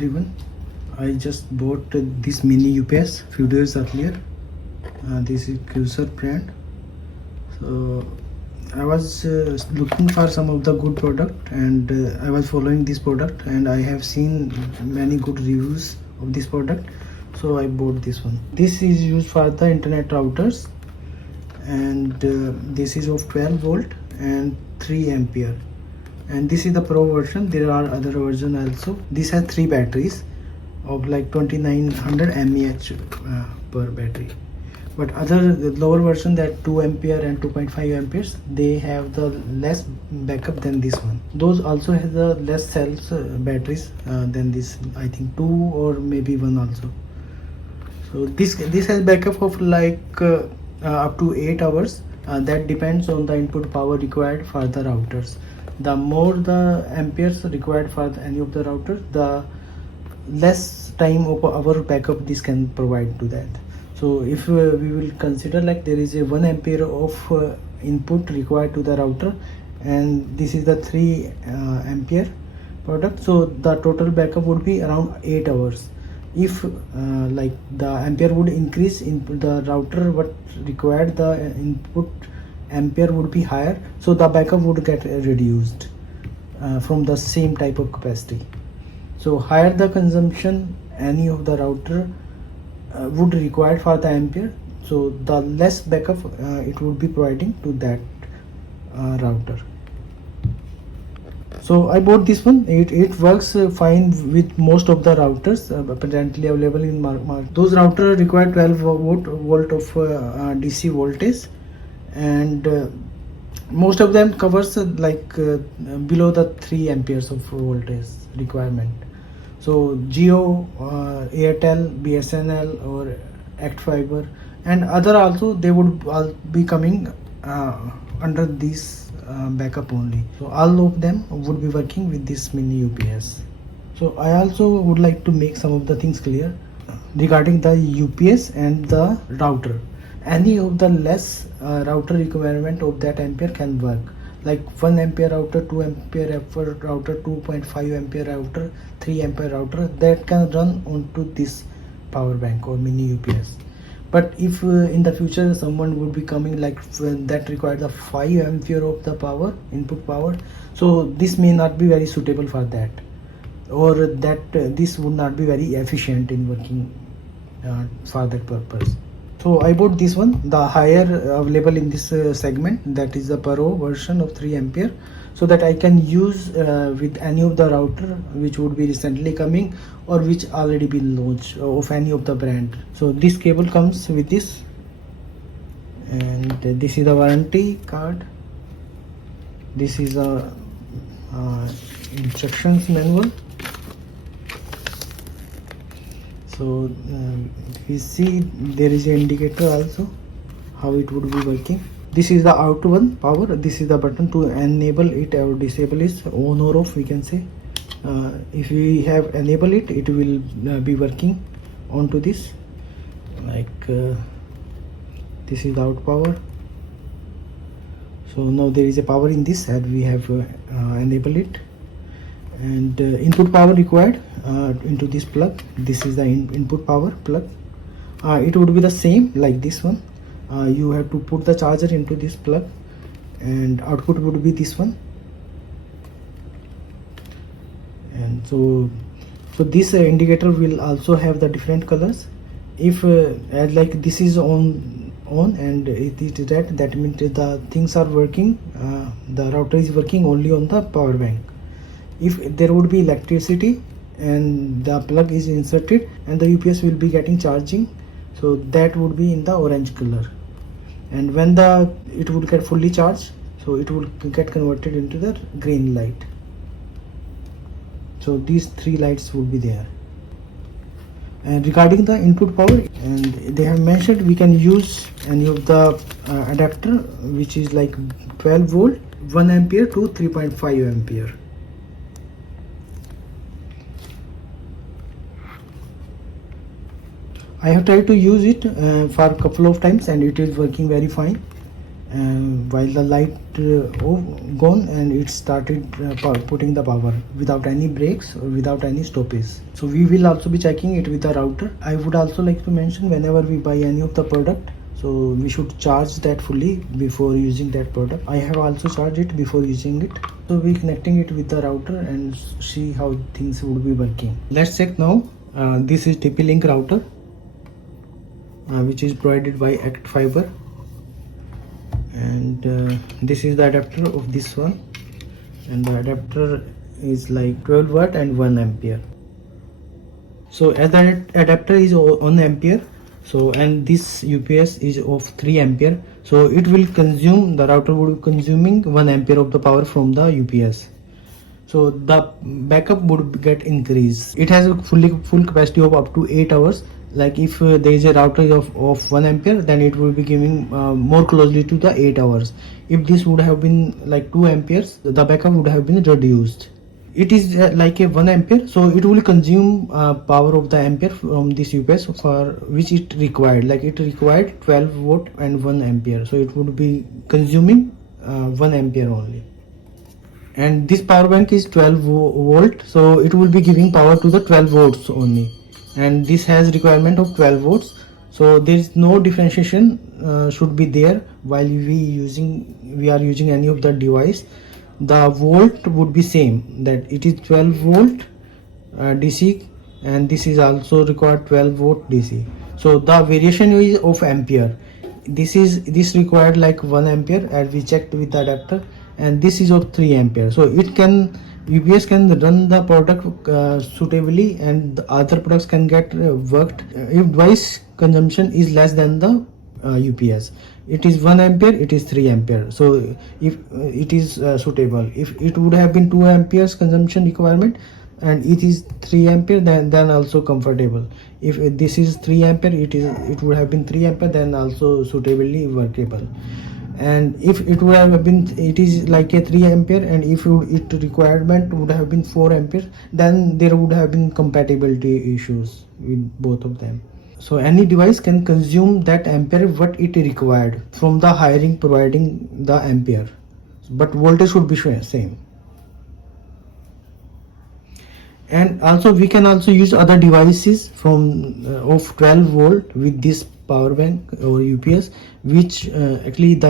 everyone. I just bought this mini UPS few days earlier. This is Cuzor brand. So I was looking for some of the good product, and I was following this product, and I have seen many good reviews of this product, so I bought this one. This is used for the internet routers, and this is of 12 volt and 3 ampere, and this is the pro version. There are other version also. This has 3 batteries of like 2900 mAh per battery, but other lower version, that 2 ampere and 2.5 amperes, they have the less backup than this one. Those also has the less cells batteries than this, I think 2 or maybe 1 also. So this has backup of like up to 8 hours. That depends on the input power required for the routers. The more the amperes required for any of the routers, the less time of our backup this can provide to that. So if we will consider like there is a 1 ampere of input required to the router, and this is the 3 ampere product, so the total backup would be around 8 hours. If like the ampere would increase in the router, what required the input ampere would be higher, so the backup would get reduced from the same type of capacity. So higher the consumption any of the router would require for the ampere, so the less backup it would be providing to that router. So I bought this one. It works fine with most of the routers presently available in market. Those routers require 12 volt of DC voltage, and most of them covers like below the 3 amperes of voltage requirement. So Jio, Airtel, BSNL or Act Fiber and other also, they would all be coming under this backup only. So all of them would be working with this mini UPS. So I also would like to make some of the things clear regarding the UPS and the router. Any of the less router requirement of that ampere can work, like 1 ampere router, 2 ampere router, 2.5 ampere router, 3 ampere router, that can run onto this power bank or mini UPS. But if in the future someone would be coming like that requires a 5 ampere of the power, input power, so this may not be very suitable for that, or that this would not be very efficient in working for that purpose. So I bought this one, the higher available in this segment, that is the Pro version of 3 ampere, so that I can use with any of the router which would be recently coming or which already been launched of any of the brand. So this cable comes with this, and this is the warranty card. This is a instructions manual. So we see there is an indicator also how it would be working. This is the out one power. This is the button to enable it or disable it, on or off we can say. If we have enable it, it will be working onto this, like this is the out power. So now there is a power in this, and we have enabled it, and input power required into this plug. This is the input power plug. It would be the same like this one. You have to put the charger into this plug, and output would be this one. And so this indicator will also have the different colors. If like this is on and it is red, that means the things are working, the router is working only on the power bank. If there would be electricity and the plug is inserted and the UPS will be getting charging, so that would be in the orange color, and when it would get fully charged, so it will get converted into the green light. So these 3 lights would be there. And regarding the input power, and they have mentioned we can use any of the adapter which is like 12 volt, 1 ampere to 3.5 ampere. I have tried to use it for a couple of times, and it is working very fine. while the light gone, and it started putting the power without any breaks or without any stoppage. So we will also be checking it with the router. I would also like to mention, whenever we buy any of the product, so we should charge that fully before using that product. I have also charged it before using it. So we connecting it with the router and see how things would be working. Let's check now. This is TP-Link router, which is provided by Act Fiber, and this is the adapter of this one, and the adapter is like 12 watt and 1 ampere. So as the adapter is 1 ampere, so and this UPS is of 3 ampere, so it will consume, the router would be consuming 1 ampere of the power from the UPS. So the backup would get increased. It has a full capacity of up to 8 hours. Like if there is a router of 1 ampere, then it will be giving more closely to the 8 hours. If this would have been like 2 amperes, the backup would have been reduced. It is like a 1 ampere, so it will consume power of the ampere from this UPS for which it required. Like it required 12 volt and 1 ampere, so it would be consuming 1 ampere only. And this power bank is 12 volt, so it will be giving power to the 12 volts only. And this has requirement of 12 volts, so there is no differentiation should be there while we are using any of the device. The volt would be same, that it is 12 volt DC, and this is also required 12 volt DC. So the variation is of ampere. This required like 1 ampere as we checked with the adapter, and this is of 3 ampere. So it can, UPS can run the product suitably, and the other products can get worked if device consumption is less than the UPS. It is 1 ampere, it is 3 ampere, so if it is suitable. If it would have been 2 amperes consumption requirement and it is 3 ampere, then also comfortable. If this is 3 ampere, it would have been 3 ampere, then also suitably workable. And if it would have been, it is like a 3 ampere, and if it requirement would have been 4 ampere, then there would have been compatibility issues with both of them. So any device can consume that ampere what it required from the hiring providing the ampere, but voltage should be same. And also we can also use other devices from of 12 volt with this power bank or UPS, which actually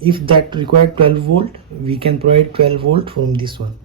if that required 12 volt, we can provide 12 volt from this one.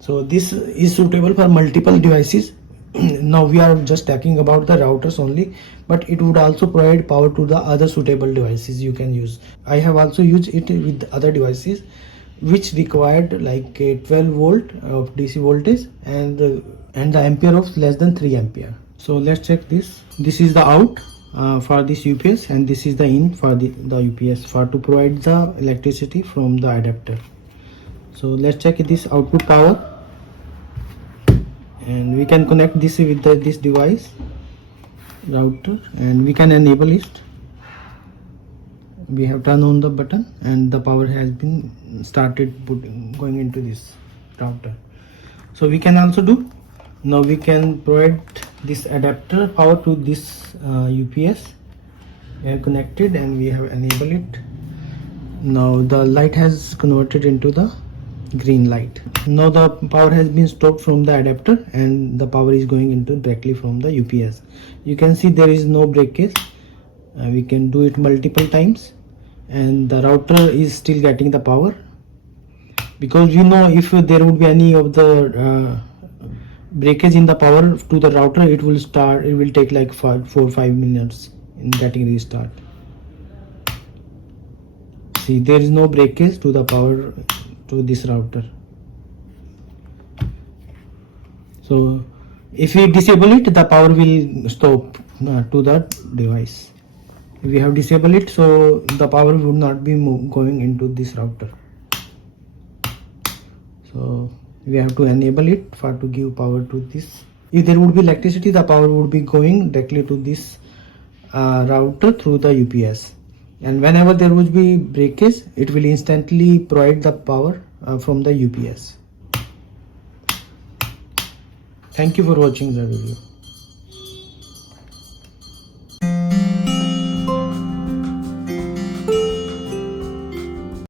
So this is suitable for multiple devices. Now we are just talking about the routers only, but it would also provide power to the other suitable devices you can use. I have also used it with other devices which required like a 12 volt of DC voltage and the ampere of less than 3 ampere. So let's check this. This is the out for this UPS, and this is the in for the UPS for to provide the electricity from the adapter. So let's check this output power, and we can connect this with this device router, and we can enable it. We have turned on the button and the power has been started going into this router. So we can also do, now we can provide this adapter power to this UPS. We are connected and we have enabled it. Now the light has converted into the green light. Now the power has been stopped from the adapter and the power is going into directly from the UPS. You can see there is no breakage. We can do it multiple times and the router is still getting the power, because you know if there would be any of the breakage in the power to the router, it will take like 4-5 minutes in getting restart. See, there is no breakage to the power to this router. So if we disable it, the power will stop to the device. If we have disabled it, so the power would not be going into this router. So we have to enable it for to give power to this. If there would be electricity, the power would be going directly to this router through the UPS, and whenever there would be breakage, it will instantly provide the power from the UPS. Thank you for watching the video.